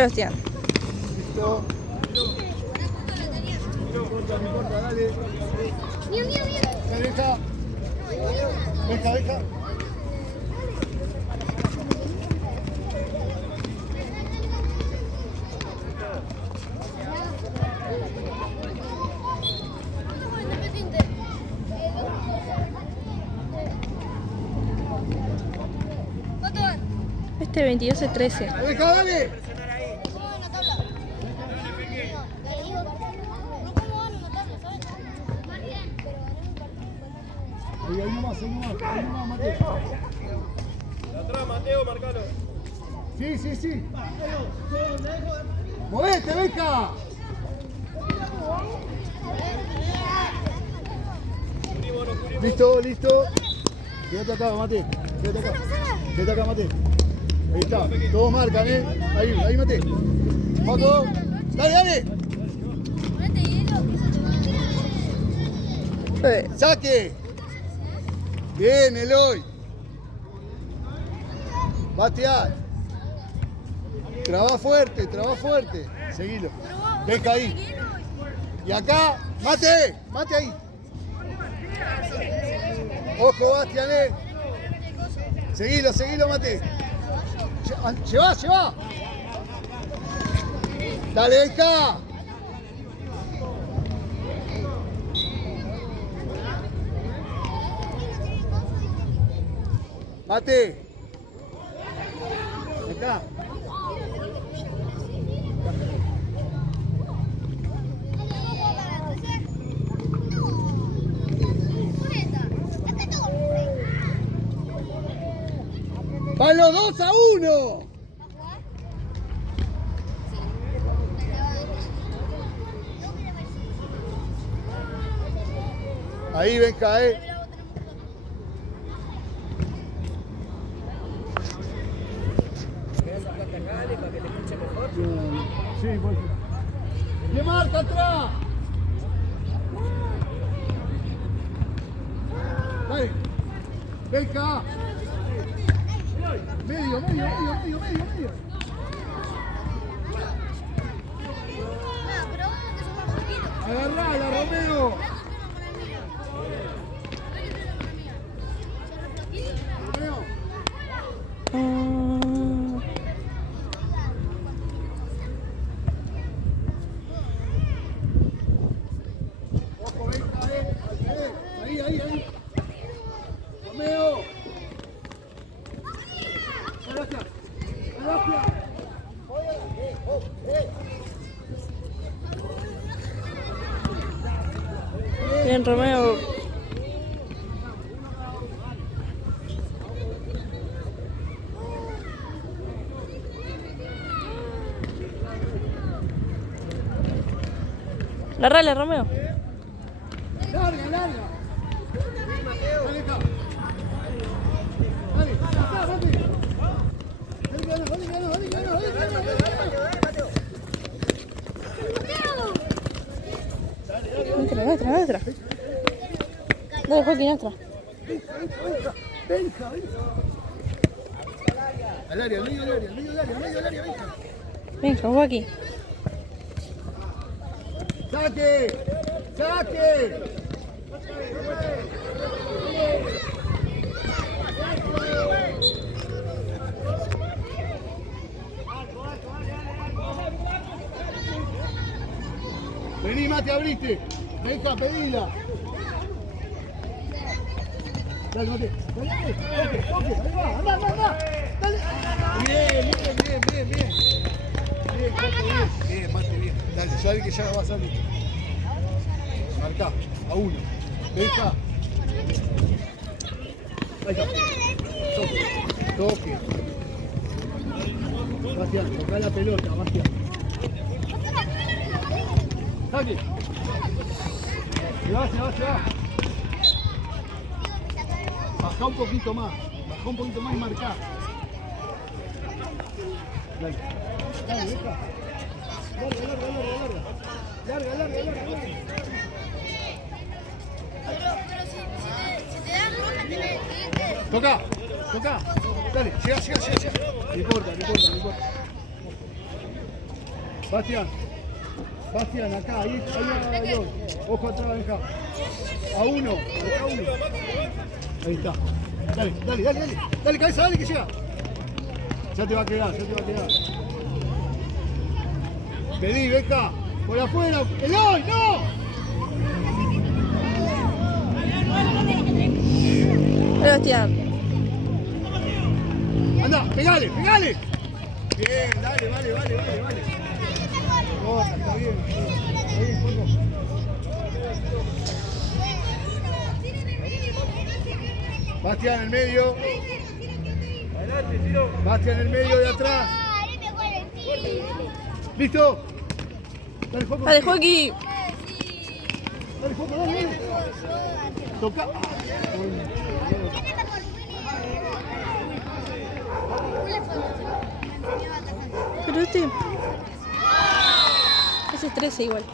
Sebastián. Listo. No importa, dale. Deja. Deja. Este 22 es 13. Deja, dale. Ahí nomás, Mateo. Atrás, Mateo, marcalo. Sí. ¡Movete, Beca! Listo. Quédate acá, Mate. Quédate acá, Mate. Ahí está. Todos marcan, Ahí, Mate. Paco. Dale. ¡Saque! Bien, Eloy. Batear. Traba fuerte. Seguilo. Deja ahí. Y acá, Mate ahí. Ojo, Bastian, Seguilo, Mate. Lleva. Dale, deja. Mate. Acá. ¡Van los 2-1! Ahí, Benja, Sí, voy. ¡Le marca atrás! Dale. Benja. Medio. Agarrala, Romeo. Ojo, venga, ahí. Romeo. Gracias. Bien, Romeo. Larrale, Romeo. Larga. Dale acá. Dale, Nuestra. Dale, Joaquín, nuestra. Venga. Al área, al medio del área, venga. Venga, Joaquín. ¡Saque! Vení, Mate, abriste. Venga, pedila. Dale, Mate. Ok, ahí va. Anda. Dale. Bien. Bien, Mate, bien. Dale, sabe que ya va a salir. Marcá, a 1. Deja. Ahí está. Toque. Bastián, toca la pelota, Bastián. Saque. Se va. Bajá un poquito más y marcá. Dale, deja. Larga. Pero si te dan roja, tenés que irte. Toca. Dale, llega. No importa. Bastián. Bastián, acá, ahí hay dos. Ojo atrás, Benja. A uno, acá uno. Ahí está. Dale, dale, dale, dale. Dale, cabeza, dale, que llega. Ya te va a quedar, ya te va a quedar. Pedí, Benja. Por afuera. ¡Eloy, no! Sebastián. Anda, pegale, pegale. Bien, dale, vale. No, está bien. Ahí, poco. Bastián en el medio. Bastián en el medio de atrás. ¿Listo? Dale, Joaquín. Dale, Joaquín. Dale, Joaquín, dale. Toca. Pero este... Ese es 13 igual.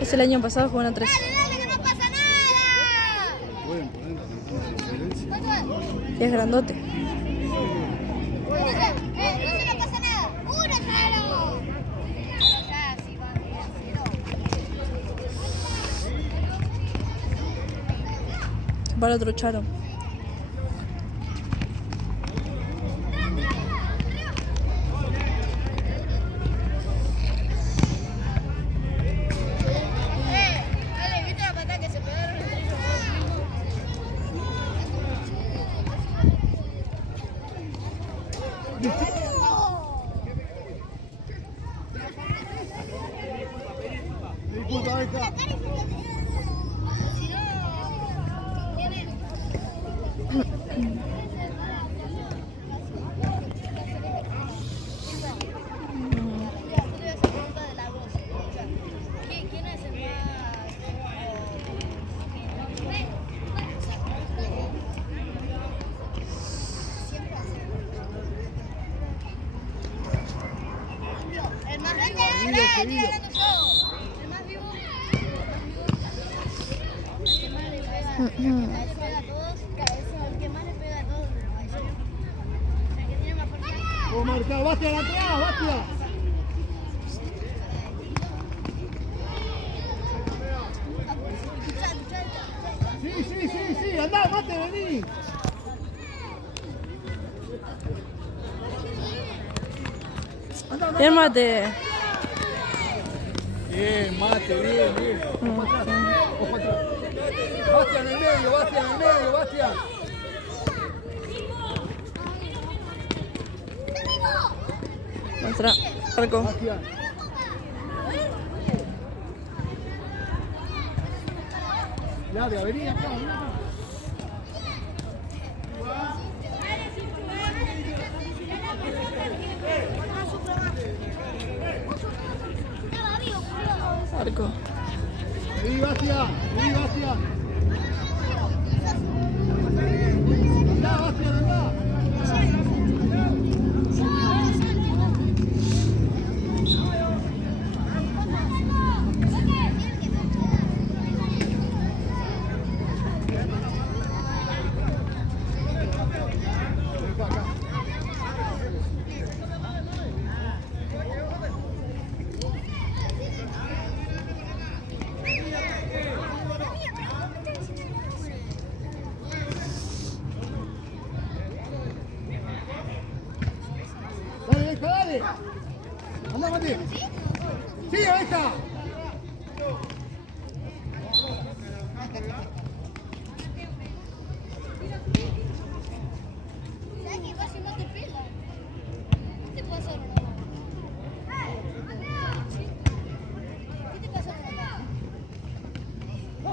Es el año pasado jugaron 13. Dale, que no pasa nada. Pueden poner Y es grandote. No pasa nada. ¡Uno, claro! Ya, sí, va bien, Para otro charo. Dale, ¿viste la patada que se pegaron entre ellos? Disculpa, Benja. ¿Quién es el más? El más grande, estoy hablando yo. El más vivo. El que más le pega a todos. El que más le pega a todos de los mayores. El que tiene más fuerza. Vamos a marcar. Bastián atrás, Bastián. Sí, andá, mate, vení. Bien, mate. Bien, mate, bien. Ojo atrás, ojo atrás. Bastián en el medio, Bastián. Nuestra arco. Bastián. Ya, vení acá, Arco. Vení, Bastián. Andá, Bastián, andá. Dale. Anda, Mati. Sí, ahí está. ¿Sabes que casi no te pela? ¿Qué te pasa, Ronaldo? ¿Qué te pasa, Ronaldo? No.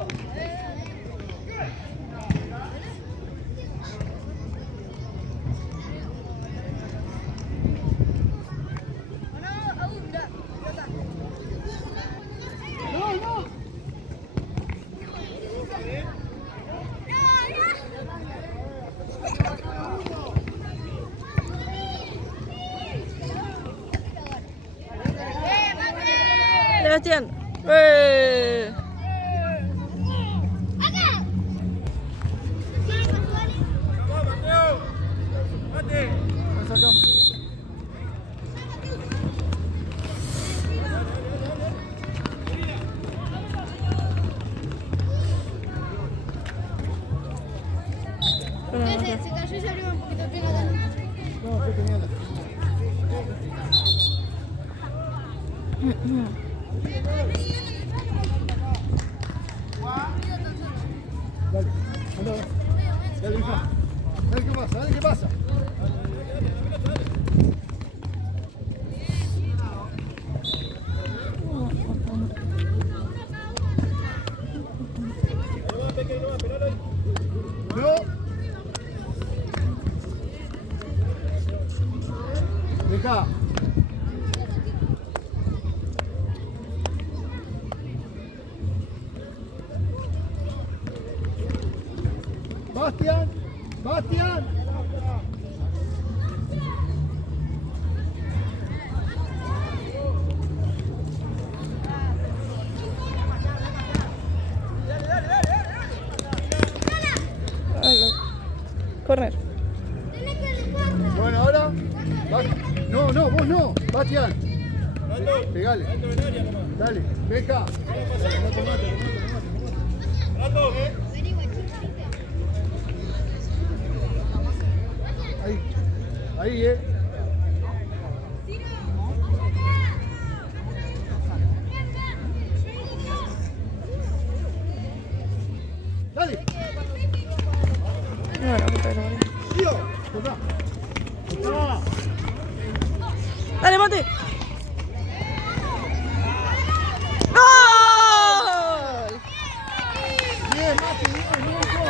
Sebastián. Dale, anda. Dale, hija. Dale, ¿qué pasa? Dale, ¿qué pasa? No. Deja. Bastian. Bastian. Correr. Bueno, ahora. No, no, vos no. Bastian. Pegale. Dale, deja. Ahí. Ahí, Dale. Bueno, pero... Tío. Toca. Toca. Dale, Mate. ¡Gol! Bien, Mati, bien, bien.